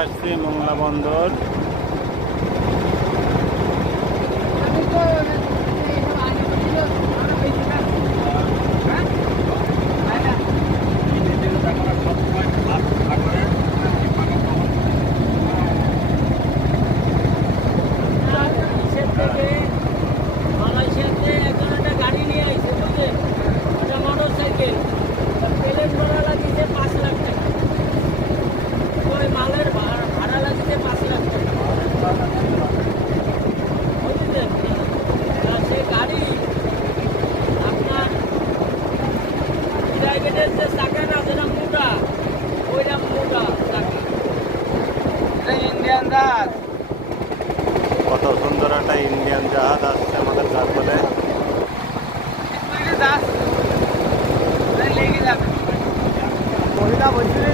আসছি মোংলা বন্দর। কত সুন্দর একটা ইন্ডিয়ান জাহাজ আসছে আমাদের তারপরে লেগে যাবে মহিলা বলছিল